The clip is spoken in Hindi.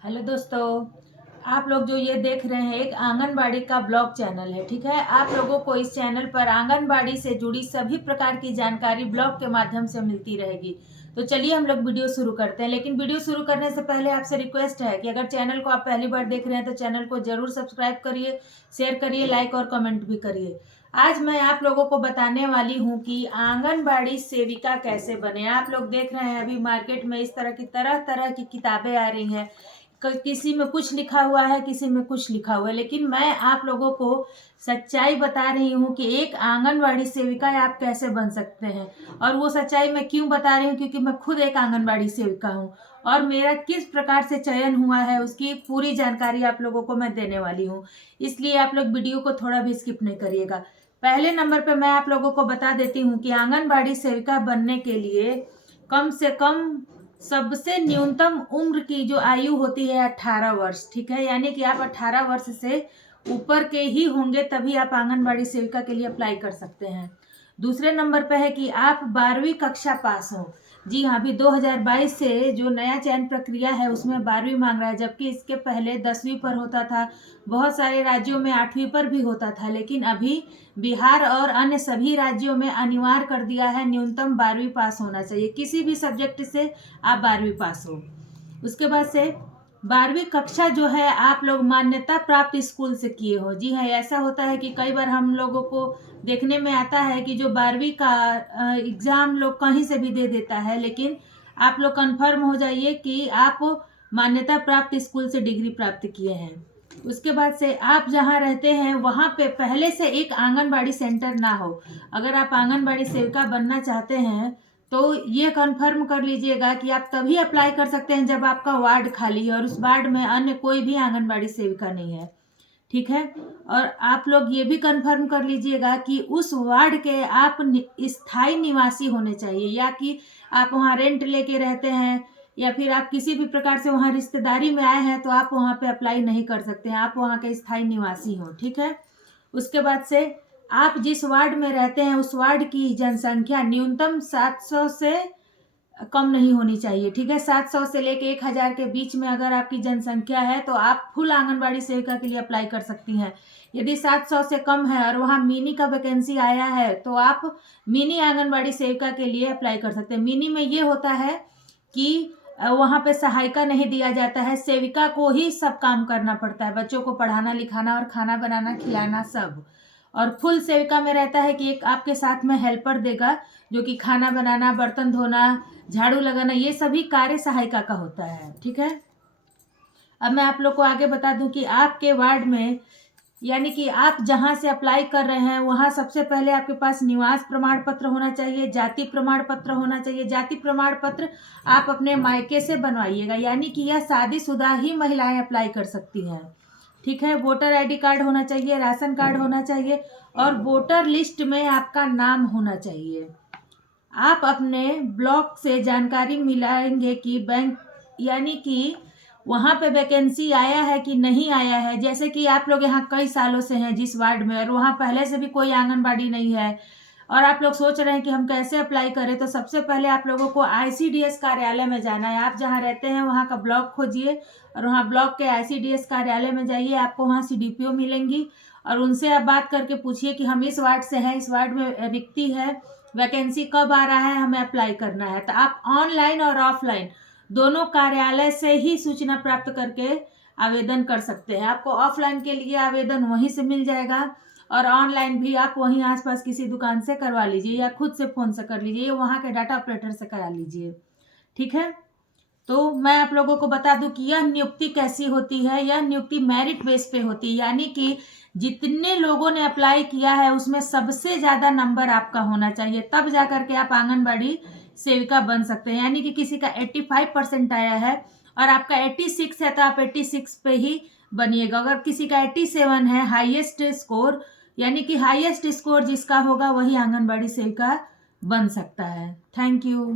हेलो दोस्तों, आप लोग जो ये देख रहे हैं एक आंगनबाड़ी का ब्लॉग चैनल है। ठीक है, आप लोगों को इस चैनल पर आंगनबाड़ी से जुड़ी सभी प्रकार की जानकारी ब्लॉग के माध्यम से मिलती रहेगी। तो चलिए हम लोग वीडियो शुरू करते हैं। लेकिन वीडियो शुरू करने से पहले आपसे रिक्वेस्ट है कि अगर चैनल को आप पहली बार देख रहे हैं तो चैनल को जरूर सब्सक्राइब करिए, शेयर करिए, लाइक और कमेंट भी करिए। आज मैं आप लोगों को बताने वाली हूँ कि आंगनबाड़ी सेविका कैसे बने। आप लोग देख रहे हैं अभी मार्केट में इस तरह तरह की किताबें आ रही हैं। किसी में कुछ लिखा हुआ है, किसी में कुछ लिखा हुआ है, लेकिन मैं आप लोगों को सच्चाई बता रही हूँ कि एक आंगनबाड़ी सेविका आप कैसे बन सकते हैं। और वो सच्चाई मैं क्यों बता रही हूँ, क्योंकि मैं खुद एक आंगनबाड़ी सेविका हूँ और मेरा किस प्रकार से चयन हुआ है उसकी पूरी जानकारी आप लोगों को मैं देने वाली हूँ। इसलिए आप लोग वीडियो को थोड़ा भी स्किप नहीं करिएगा। पहले नंबर पर मैं आप लोगों को बता देती हूँ कि आंगनबाड़ी सेविका बनने के लिए कम से कम सबसे न्यूनतम उम्र की जो आयु होती है 18 वर्ष। ठीक है, यानी कि आप 18 वर्ष से ऊपर के ही होंगे तभी आप आंगनबाड़ी सेविका के लिए अप्लाई कर सकते हैं। दूसरे नंबर पे है कि आप 12वीं कक्षा पास हो। जी हाँ, अभी 2022 से जो नया चयन प्रक्रिया है उसमें 12वीं मांग रहा है, जबकि इसके पहले 10वीं पर होता था। बहुत सारे राज्यों में 8वीं पर भी होता था, लेकिन अभी बिहार और अन्य सभी राज्यों में अनिवार्य कर दिया है न्यूनतम 12वीं पास होना चाहिए। किसी भी सब्जेक्ट से आप 12वीं पास हो। उसके बाद से 12वीं कक्षा जो है आप लोग मान्यता प्राप्त स्कूल से किए हो। जी हाँ, ऐसा होता है कि कई बार हम लोगों को देखने में आता है कि जो 12वीं का एग्ज़ाम लोग कहीं से भी दे देता है, लेकिन आप लोग कंफर्म हो जाइए कि आप मान्यता प्राप्त स्कूल से डिग्री प्राप्त किए हैं। उसके बाद से आप जहाँ रहते हैं वहाँ पे पहले से एक आंगनबाड़ी सेंटर ना हो। अगर आप आंगनबाड़ी सेविका बनना चाहते हैं तो ये कंफर्म कर लीजिएगा कि आप तभी अप्लाई कर सकते हैं जब आपका वार्ड खाली है और उस वार्ड में अन्य कोई भी आंगनबाड़ी सेविका नहीं है। ठीक है, और आप लोग ये भी कंफर्म कर लीजिएगा कि उस वार्ड के आप स्थायी निवासी होने चाहिए, या कि आप वहाँ रेंट लेके रहते हैं या फिर आप किसी भी प्रकार से वहाँ रिश्तेदारी में आए हैं तो आप वहाँ पे अप्लाई नहीं कर सकते हैं। आप वहाँ के स्थायी निवासी हो। ठीक है, उसके बाद से आप जिस वार्ड में रहते हैं उस वार्ड की जनसंख्या न्यूनतम 700 से कम नहीं होनी चाहिए। ठीक है, 700 से लेके 1000 के बीच में अगर आपकी जनसंख्या है तो आप फुल आंगनबाड़ी सेविका के लिए अप्लाई कर सकती हैं। यदि 700 से कम है और वहाँ मिनी का वैकेंसी आया है तो आप मिनी आंगनबाड़ी सेविका के लिए अप्लाई कर सकते हैं। मिनी में ये होता है कि वहाँ पे सहायिका नहीं दिया जाता है, सेविका को ही सब काम करना पड़ता है, बच्चों को पढ़ाना लिखाना और खाना बनाना खिलाना सब। और फुल सेविका में रहता है कि एक आपके साथ में हेल्पर देगा जो कि खाना बनाना, बर्तन धोना, झाड़ू लगाना, ये सभी कार्य सहायिका का होता है। ठीक है, अब मैं आप लोग को आगे बता दूं कि आपके वार्ड में यानी कि आप जहां से अप्लाई कर रहे हैं वहां सबसे पहले आपके पास निवास प्रमाण पत्र होना चाहिए, जाति प्रमाण पत्र होना चाहिए। जाति प्रमाण पत्र आप अपने मायके से बनवाइएगा, यानी कि यह शादीशुदा ही महिलाएं अप्लाई कर सकती हैं। ठीक है, वोटर आईडी कार्ड होना चाहिए, राशन कार्ड होना चाहिए और वोटर लिस्ट में आपका नाम होना चाहिए। आप अपने ब्लॉक से जानकारी मिलाएंगे कि बैंक यानी कि वहाँ पे वैकेंसी आया है कि नहीं आया है। जैसे कि आप लोग यहाँ कई सालों से हैं जिस वार्ड में और वहाँ पहले से भी कोई आंगनबाड़ी नहीं है और आप लोग सोच रहे हैं कि हम कैसे अप्लाई करें, तो सबसे पहले आप लोगों को ICDS कार्यालय में जाना है। आप जहाँ रहते हैं वहाँ का ब्लॉक खोजिए और वहाँ ब्लॉक के ICDS कार्यालय में जाइए। आपको वहाँ CDPO मिलेंगी और उनसे आप बात करके पूछिए कि हम इस वार्ड से हैं, इस वार्ड में रिक्ति है, वैकेंसी कब आ रहा है, हमें अप्लाई करना है। तो आप ऑनलाइन और ऑफलाइन दोनों कार्यालय से ही सूचना प्राप्त करके आवेदन कर सकते हैं। आपको ऑफलाइन के लिए आवेदन वहीं से मिल जाएगा और ऑनलाइन भी आप वहीं आसपास किसी दुकान से करवा लीजिए या खुद से फ़ोन से कर लीजिए, वहाँ के डाटा ऑपरेटर से करा लीजिए। ठीक है, तो मैं आप लोगों को बता दूं कि यह नियुक्ति कैसी होती है। यह नियुक्ति मेरिट बेस पे होती है, यानी कि जितने लोगों ने अप्लाई किया है उसमें सबसे ज़्यादा नंबर आपका होना चाहिए, तब जा करके आप आंगनबाड़ी सेविका बन सकते हैं। यानी कि किसी का 85% आया है और आपका 86 है तो आप 86 पे ही बनिएगा। अगर किसी का 87 है हाईएस्ट स्कोर, यानी कि हाईएस्ट स्कोर जिसका होगा वही आंगनबाड़ी सेविका बन सकता है। Thank you.